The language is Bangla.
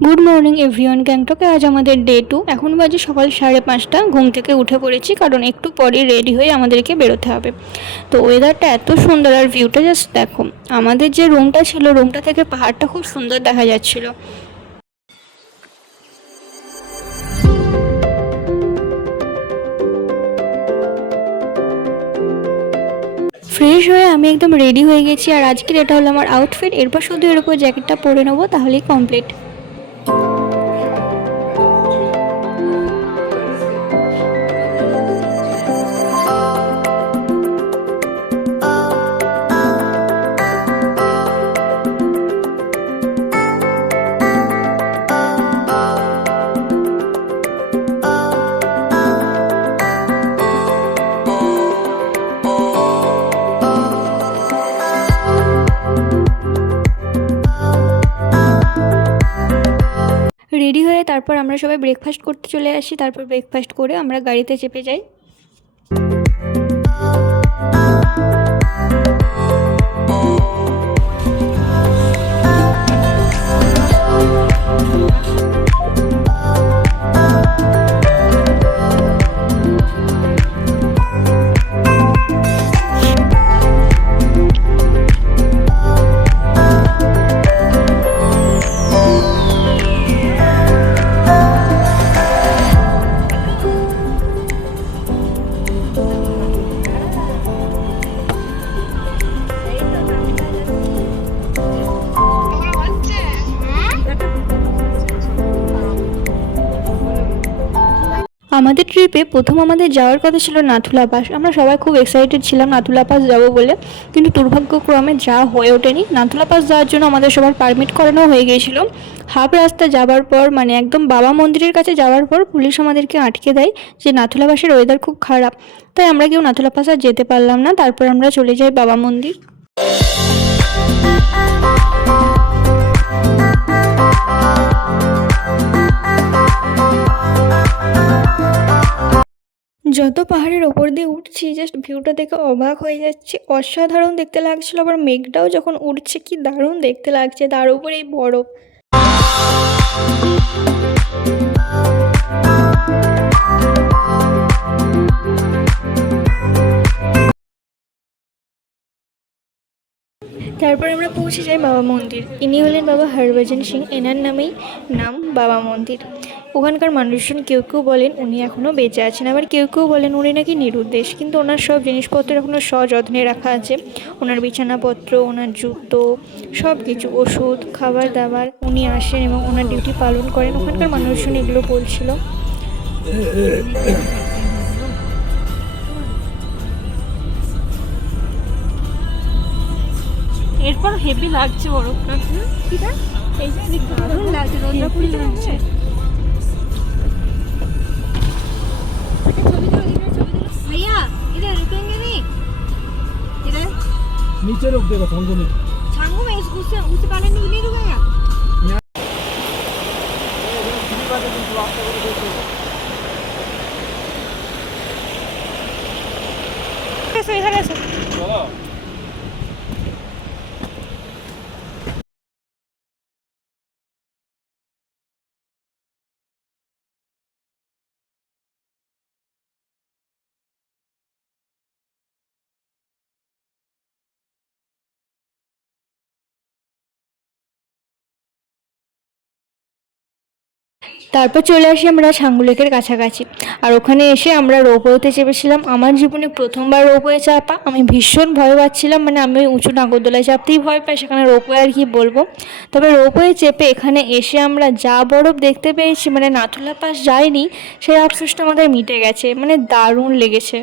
গুড মর্নিং এভরিওয়ান, গ্যাংটকে আজ আমাদের ডে 2। এখন বাজে সকাল 5:30। ঘুম থেকে উঠে পড়েছি কারণ একটু পরে রেডি হয়ে আমাদেরকে বেরোতে হবে। তো ওয়েদারটা এত সুন্দর আর ভিউটা জাস্ট দেখো। আমাদের যে রুমটা ছিল, রুমটা থেকে পাহাড়টা খুব সুন্দর দেখা যাচ্ছিল। ফ্রেশ হয়ে আমি একদম রেডি হয়ে গেছি, আর আজকের এটা হলো আমার আউটফিট। এরপর শুধু এর উপর জ্যাকেটটা পরে নেবো, তাহলেই কমপ্লিট। রেডি হয়ে তারপর আমরা সবাই ব্রেকফাস্ট করতে চলে আসি। তারপর ব্রেকফাস্ট করে আমরা গাড়িতে চেপে যাই। আমাদের ট্রিপে প্রথম আমাদের যাওয়ার কথা ছিল নাথুলা পাস। আমরা সবাই খুব এক্সাইটেড ছিলাম নাথুলা পাস যাবো বলে, কিন্তু দুর্ভাগ্যক্রমে যা হয়ে ওঠেনি। নাথুলা পাস যাওয়ার জন্য আমাদের সবার পারমিট করানো হয়ে গিয়েছিল। হাফ রাস্তা যাবার পর, মানে একদম বাবা মন্দিরের কাছে যাওয়ার পর, পুলিশ আমাদেরকে আটকে দেয় যে নাথুলা পাসের ওয়েদার খুব খারাপ। তাই আমরা কেউ নাথুলা পাস আর যেতে পারলাম না। তারপর আমরা চলে যাই বাবা মন্দির। যত পাহাড়ের ওপর দিয়ে উঠছি, জাস্ট ভিউটা দেখে অবাক হয়ে যাচ্ছি। অসাধারণ দেখতে লাগছিল। আবার মেঘটাও যখন উঠছে, কি দারুণ দেখতে লাগছে, তার উপর এই বরফ। তারপর আমরা পৌঁছে যাই বাবা মন্দির। ইনি হলেন বাবা হরভজন সিং, এনার নামেই নাম বাবা মন্দির। ওখানকার মানুষজন কেউ কেউ বলেন উনি এখনও বেঁচে আছেন, আবার কেউ কেউ বলেন উনি নাকি নিরুদ্দেশ, কিন্তু ওনার সব জিনিসপত্র এখনও সযত্নে রাখা আছে। ওনার বিছানাপত্র, ওনার জুতো, সব কিছু, ওষুধ, খাবার দাবার, উনি আসেন এবং ওনার ডিউটি পালন করেন। ওখানকার মানুষজন এগুলো বলছিল। এরপর হেভি লাগছে বরফটা। ঠিক আছে, এই যে দারুণ লাগছে, রোদটা পুরো লাগছে। भैया इधर रुकेंगे नहीं, इधर नीचे रोक देगा छांगू में। छांगू में उससे पहले नहीं रुकेगा। ऐसे इधर ऐसे তারপর চলে আসি আমরা ছাঙ্গু লেকের কাছাকাছি, আর ওখানে এসে আমরা রোপওয়েতে চেপেছিলাম। আমার জীবনে প্রথমবার রোপওয়ে চাপা। আমি ভীষণ ভয় পাচ্ছিলাম, মানে আমি উঁচু নাগরদোলায় চাপতেই ভয় পাই, সেখানে রোপওয়ে আর কি বলবো। তবে রোপওয়ে চেপে এখানে এসে আমরা যা বরফ দেখতে পেয়েছি, মানে নাথুলা পাস যায়নি সেই আফসোসটা আমাদের মিটে গেছে। মানে দারুণ লেগেছে।